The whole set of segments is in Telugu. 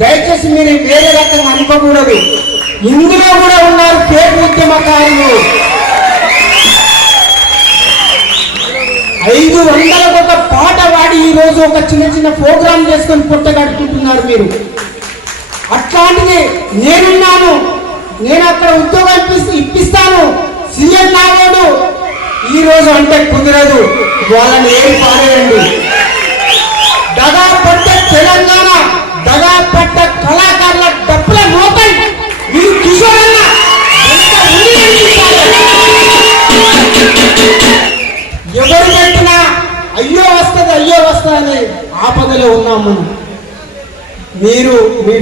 దయచేసి మీరు వేరే రకంగా అనుకోకూడదు. ఇందులో కూడా ఉన్నారు పేరు ఉద్యమకారులు. ఐదు వందలకు ఒక పాట వాడి ఈ రోజు ఒక చిన్న చిన్న ప్రోగ్రామ్ చేసుకొని పుట్ట గడుపుకుంటున్నారు మీరు. అట్లాంటిది నేనున్నాను. నేను అక్కడ ఉద్యోగం ఇప్పిస్తాను. సీఎం నాగోడు ఈ రోజు అంటే కుదరదు. వాళ్ళని ఏం పారేయండి. దగా పట్టే తెలంగాణ దగా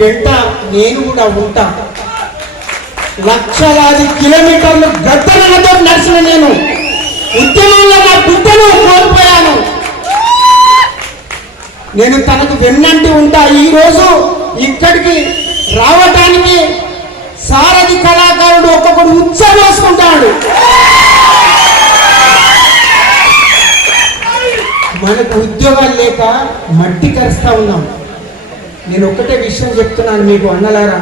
వెంట నేను కూడా ఉంటా. లక్షలాది కిలోమీటర్లు గద్దలతో నడిచిన నేను ఉద్యమంలో నా బిడ్డను కోల్పోయాను. నేను తనకు వెన్నంటి ఉంటా. ఈ రోజు ఇక్కడికి రావటానికి సారథి కళాకారుడు ఒక్కొక్కడు ఉత్సవం వేసుకుంటాడు. మనకు ఉద్యోగాలు లేక మట్టి కరుస్తా ఉన్నాం. నేను ఒక్కటే విషయం చెప్తున్నాను మీకు అన్నలారా.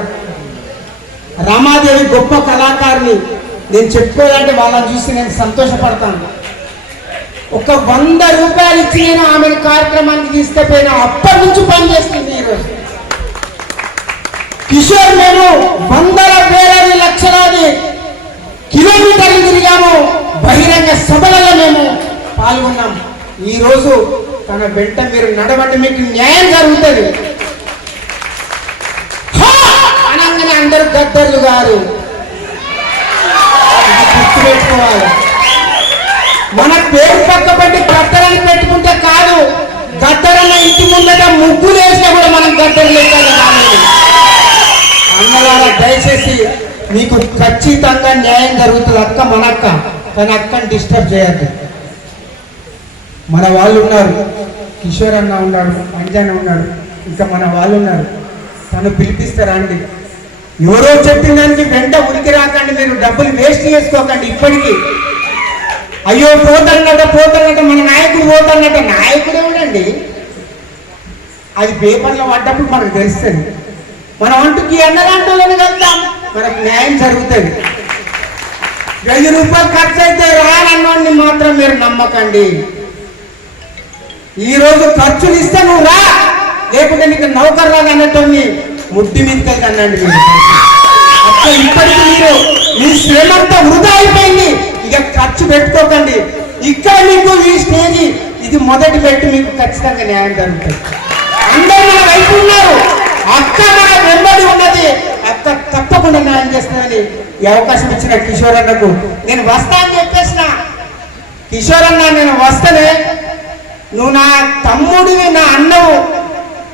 రామాదేవి గొప్ప కళాకారిని నేను చెప్పుకోవాలంటే వాళ్ళని చూసి నేను సంతోషపడతాను. ఒక వంద రూపాయలు ఇచ్చి నేను ఆమెను కార్యక్రమానికి తీసుకుపోయినా అప్పటి నుంచి పని చేస్తుంది ఈరోజు కిషోర్ మేము వందల వేలాది లక్షలాది కిలోమీటర్లు తిరిగాము. బహిరంగ సభలలో మేము పాల్గొన్నాం. ఈరోజు తన వెంట మీరు నడవండి మీకు న్యాయం జరుగుతుంది. గద్దర్లు గారు. మన పేరు పక్క పెట్టి గద్దరని పెట్టుకుంటే కాదు గద్దరన్న ఇంటి ముందట ముగ్గులు వేసినా కూడా మనం గద్దరు లేకుండా దయచేసి మీకు ఖచ్చితంగా న్యాయం జరుగుతుంది అక్క మన అక్క. కానీ అక్కని డిస్టర్బ్ చేయద్దు. మన వాళ్ళు ఉన్నారు. కిషోర్ అన్న ఉన్నాడు అంజన ఉన్నాడు ఇంకా మన వాళ్ళు ఉన్నారు. తను పిలిపిస్తారా అండి ఎవరో చెప్పిన దానికి వెంట ఉనికి రాకండి మీరు డబ్బులు వేస్ట్ చేసుకోకండి ఇప్పటికీ. అయ్యో పోతన్నట పోతన్నట మన నాయకుడు పోతన్నట. నాయకుడు ఎవడండి? అది పేపర్లో పడ్డప్పుడు మనకు తెలుస్తుంది. మనం అంటూ ఎన్నదంటూలని వెళ్తాం మనకు న్యాయం జరుగుతుంది. వెయ్యి రూపాయలు ఖర్చు అయితే రానన్నోడిని మాత్రం మీరు నమ్మకండి. ఈరోజు ఖర్చులు ఇస్తే నువ్వు రా. లేకుంటే నీకు నౌకర్ లాగా ముట్టి మీదకి అనండి అట్లా ఇప్పటికి మీరు మీ శ్రమంతా వృధా అయిపోయింది. ఇక ఖర్చు పెట్టుకోకండి. ఇక్కడ మీకు ఈ స్టేజ్ ఇది మొదటి పెట్టి మీకు ఖచ్చితంగా న్యాయం జరుగుతుంది. అందరూ మన వైపు ఉన్నారు. అక్క మన వెంబడి ఉన్నది. అక్క తప్పకుండా న్యాయం చేస్తుందని ఈ అవకాశం ఇచ్చిన కిషోర్ అన్నకు నేను వస్తా అని చెప్పేసిన. కిషోర్ అన్న నేను వస్తేనే నువ్వు నా తమ్ముడివి నా అన్నవు.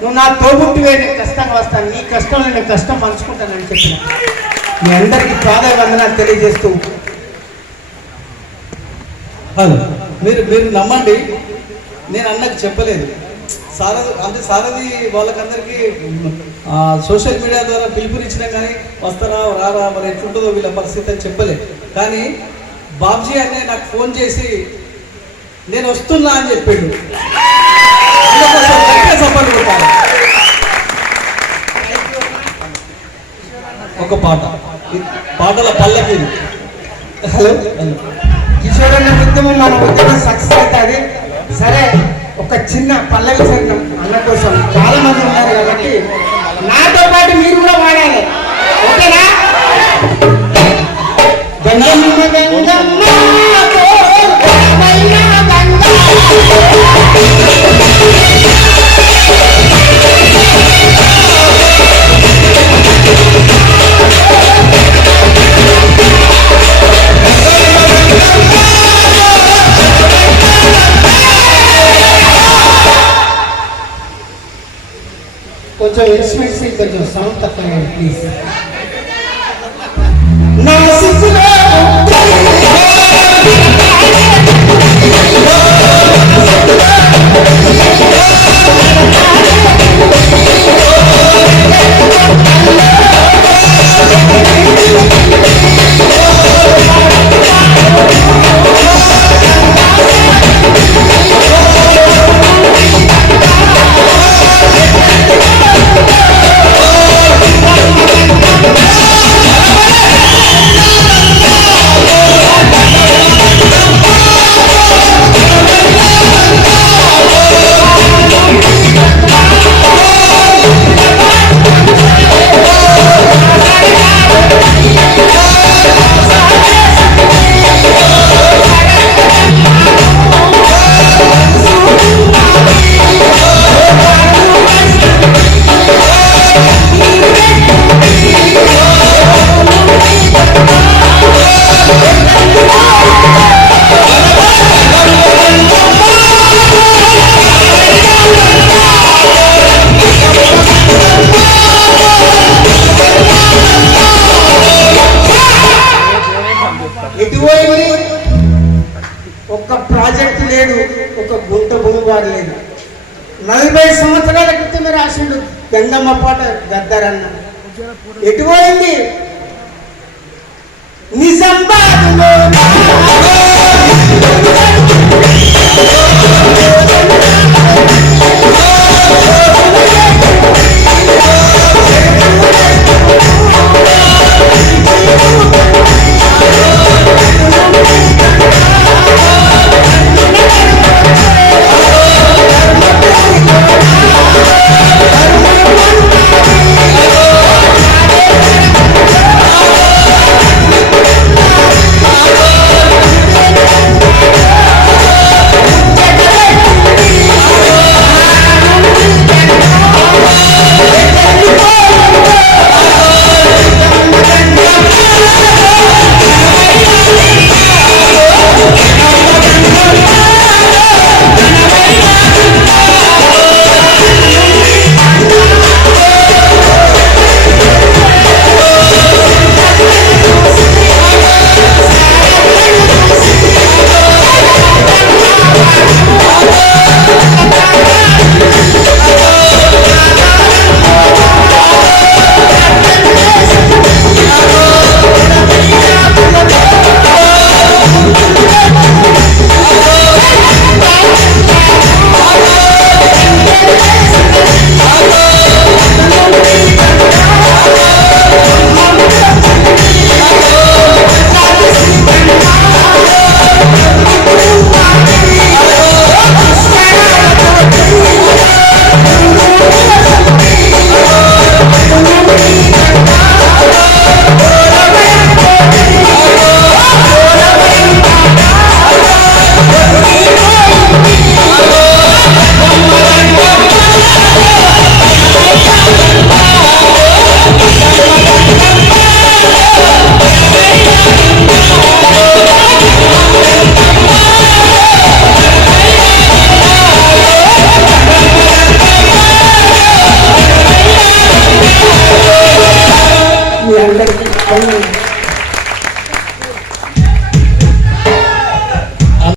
నువ్వు నా తోబుట్టివే నేను కష్టంగా వస్తాను. నీ కష్టం నేను కష్టం పంచుకుంటానని చెప్పిన. మీ అందరికీ పాదాయ వందనాలు తెలియజేస్తూ. హలో మీరు మీరు నమ్మండి. నేను అన్నకు చెప్పలేదు. సారథి అంటే సారథి వాళ్ళకందరికీ సోషల్ మీడియా ద్వారా పిలుపునిచ్చినా కానీ వస్తారా రారా మరి ఎట్లుంటుందో వీళ్ళ పరిస్థితి అని చెప్పలేదు. కానీ బాబ్జీ అనే నాకు ఫోన్ చేసి నేను వస్తున్నా అని చెప్పాడు. ఒక పాట. పాటల పల్లకి హలో కిషోర్ అన్న ఉద్యమం మన ఉద్యమం సక్సెస్ అవుతుంది. సరే ఒక చిన్న పల్లవి చరణం అన్న కోసం చాలా మంది ఉన్నారు కాబట్టి నాతో పాటు మీరు కూడా వాడాలి ఓకేనా? కొంచెం ఇన్స్ట్రుమెంట్స్ కొంచెం సౌండ్ తక్కువ ప్లీజ్ ఒక ప్రాజెక్ట్ లేడు ఒక గుంట భూమివాడు లేదు నలభై సంవత్సరాల క్రితమే రాసిండు గంగమ్మ పాట గద్దరన్న. ఎటు పోయింది?